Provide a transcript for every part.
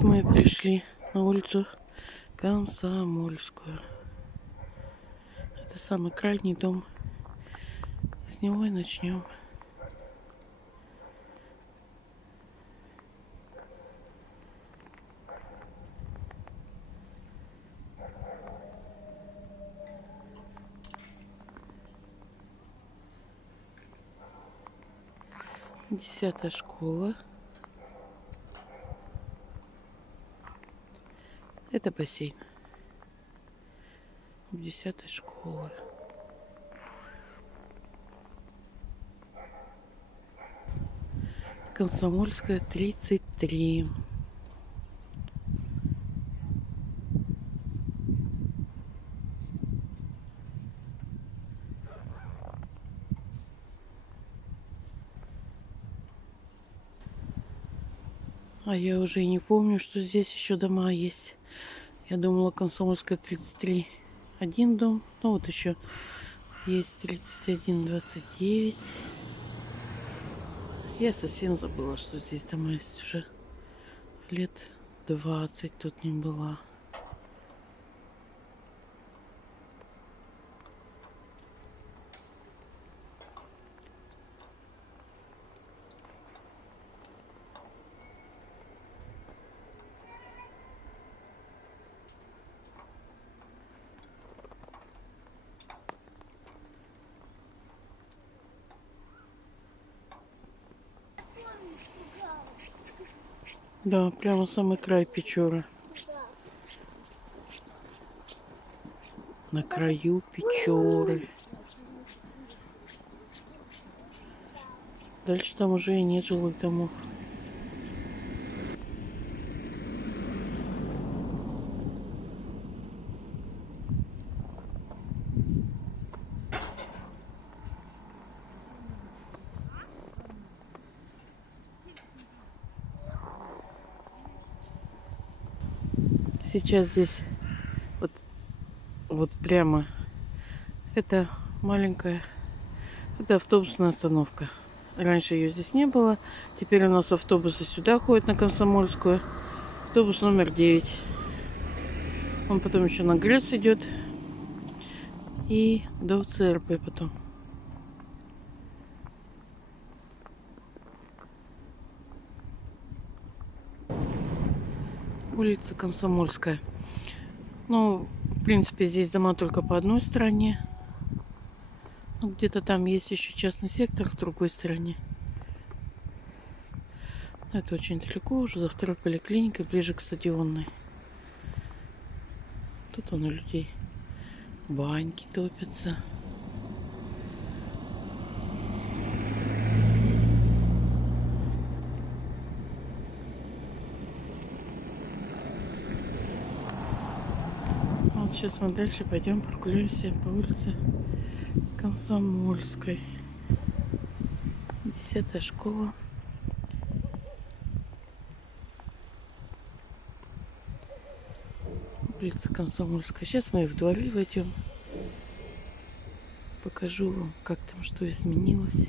Вот мы и пришли на улицу Комсомольскую. Это самый крайний дом. С него и начнем. Десятая школа. Это бассейн. 10-й школы. Комсомольская, 33. А я уже и не помню, что здесь еще дома есть. Я думала, Комсомольская, 33. Один дом. Ну вот еще есть 31, 29. Я совсем забыла, что здесь дома есть уже. Лет 20 тут не была. Да, прямо самый край Печоры. На краю Печоры. Дальше там уже и нет жилых домов. Сейчас здесь вот прямо это маленькая, это автобусная остановка. Раньше ее здесь не было. Теперь у нас автобусы сюда ходят на Комсомольскую. Автобус номер 9. Он потом еще на ГРЭС идет. И до ЦРП потом. Улица Комсомольская. Ну, в принципе, здесь дома только по одной стороне. Ну, где-то там есть еще частный сектор в другой стороне. Это очень далеко, уже за второй поликлиникой, ближе к стадионной. Тут у людей баньки топятся. Вот сейчас мы дальше пойдем прогуляемся по улице Комсомольской. 10-я школа. Улица Комсомольская. Сейчас мы в дворы войдем. Покажу вам, как там что изменилось.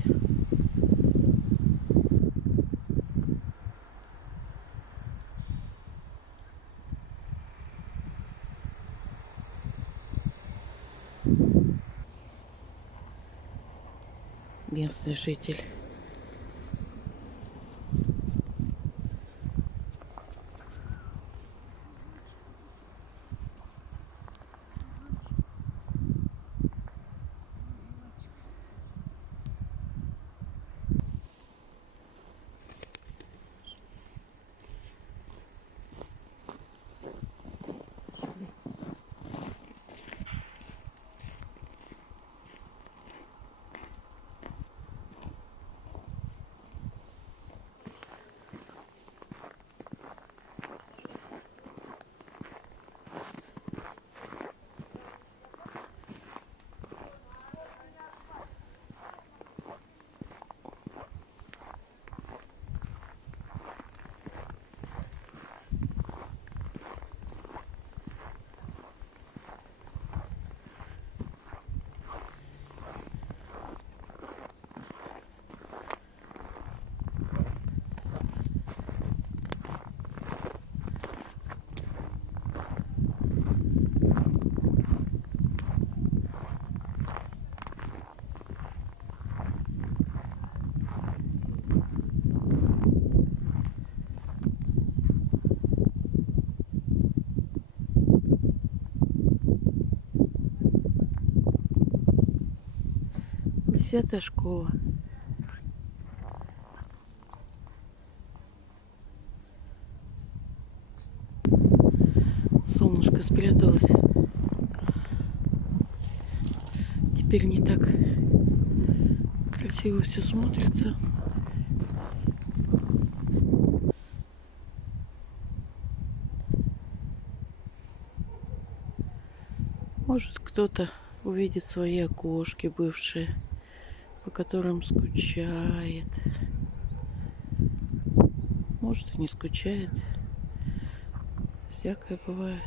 Местный житель. 10-я школа. Солнышко спряталось. Теперь не так красиво все смотрится. Может, кто-то увидит свои окошки бывшие, по которым скучает. Может, и не скучает. Всякое бывает.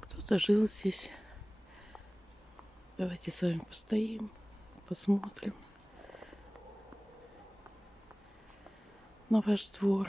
Кто-то жил здесь. Давайте с вами постоим, посмотрим на ваш двор.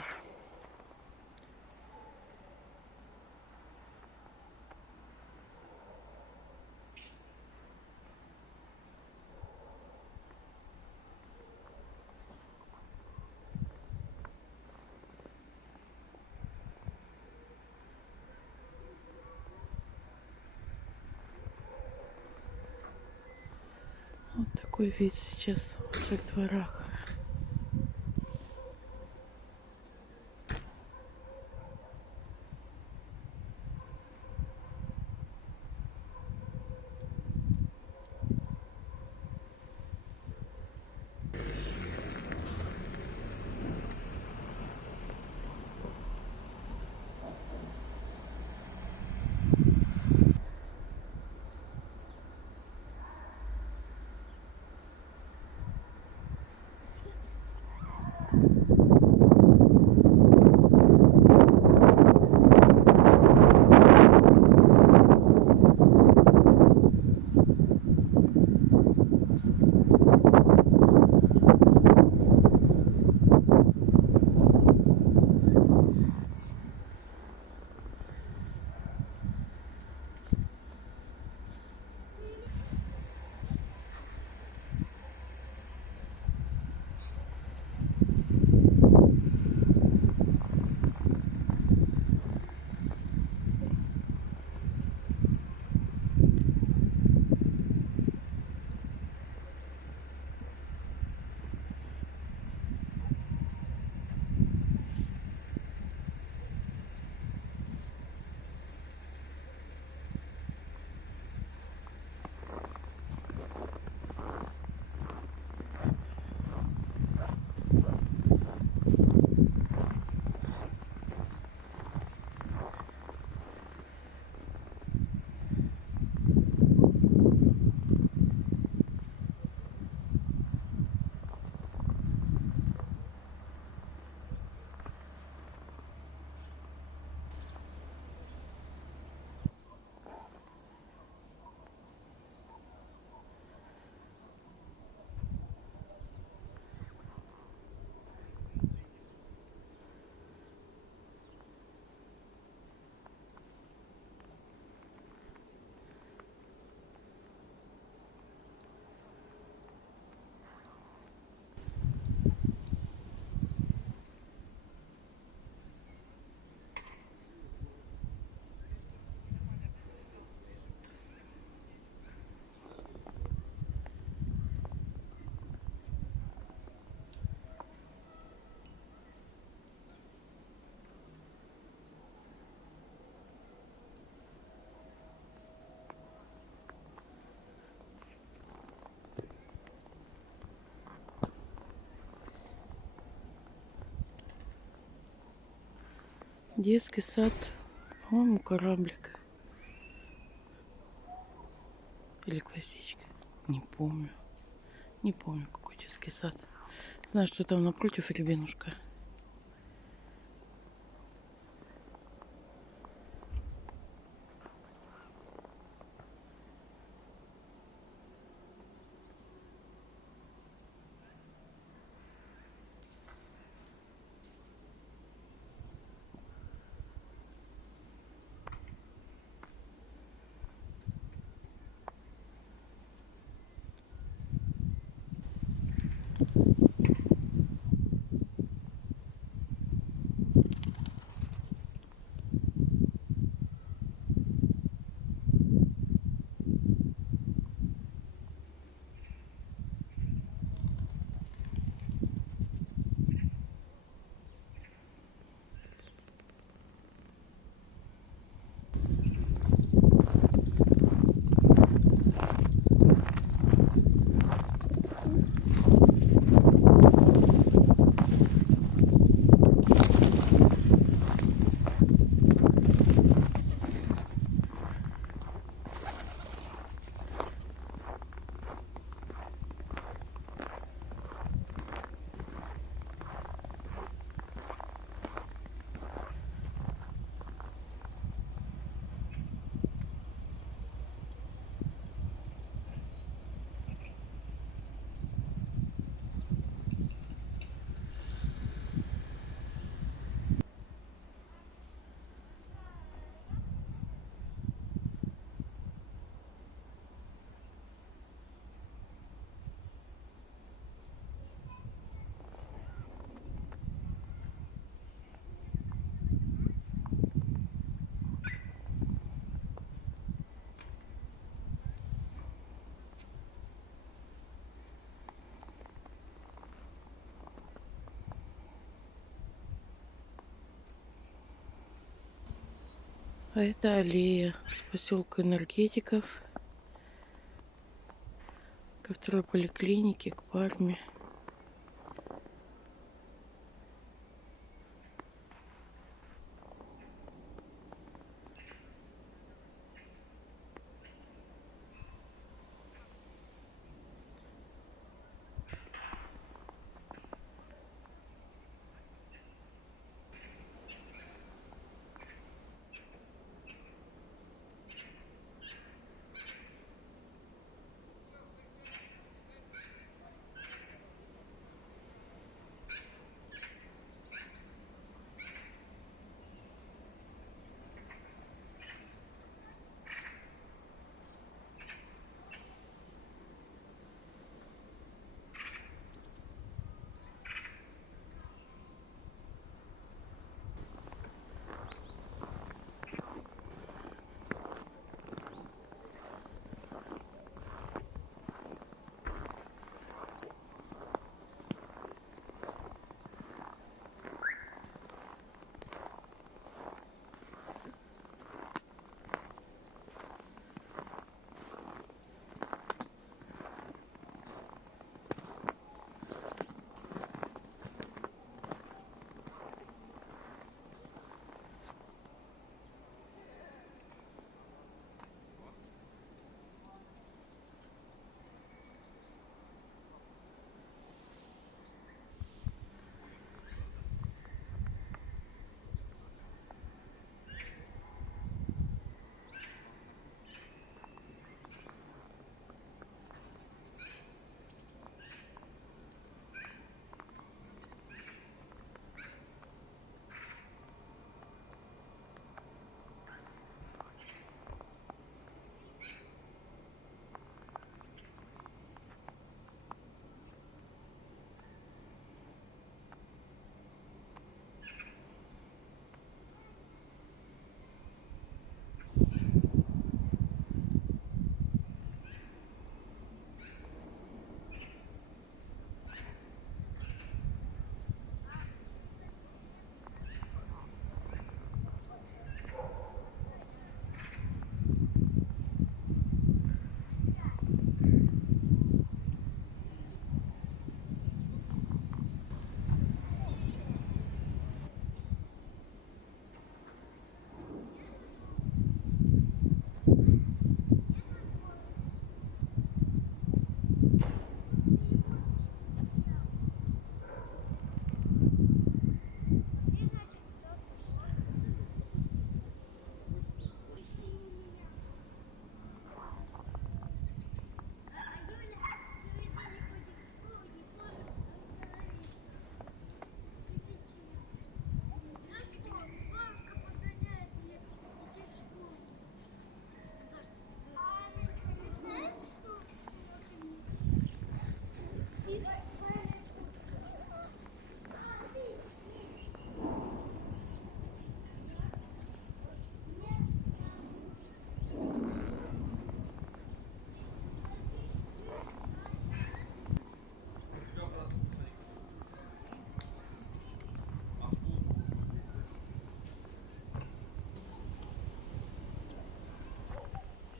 Вот такой вид сейчас в наших дворах. Детский сад, по-моему, кораблик. Или гвоздичка, не помню. Не помню, какой детский сад. Знаю, что там напротив Рябинушка. А это аллея с поселка Энергетиков ко второй поликлинике, к Парме.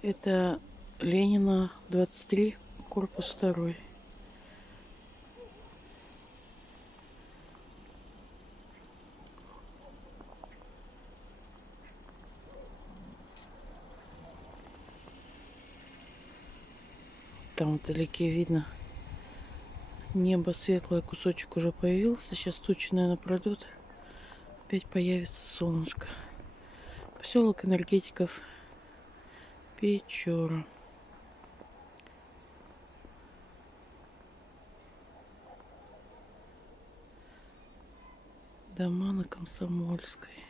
Это Ленина 23, корпус 2. Там вдалеке видно небо светлое, кусочек уже появился. Сейчас тучи, наверное, пройдут. Опять появится солнышко. Поселок энергетиков Печора. Дома на Комсомольской.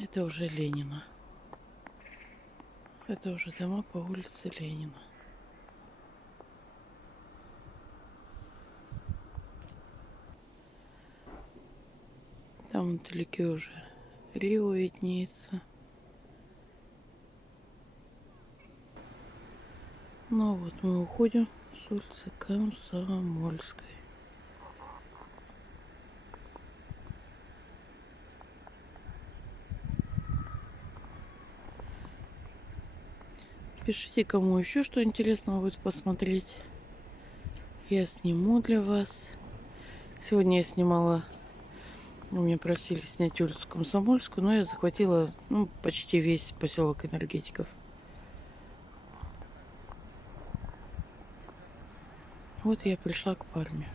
Это уже Ленина. Это уже дома по улице Ленина. Там вдалеке уже Рио виднеется. Ну вот мы уходим с улицы Комсомольской. Пишите, кому еще что интересного будет посмотреть. Я сниму для вас. Сегодня я снимала, меня просили снять улицу Комсомольскую, но я захватила почти весь поселок энергетиков. Вот я пришла к Парме.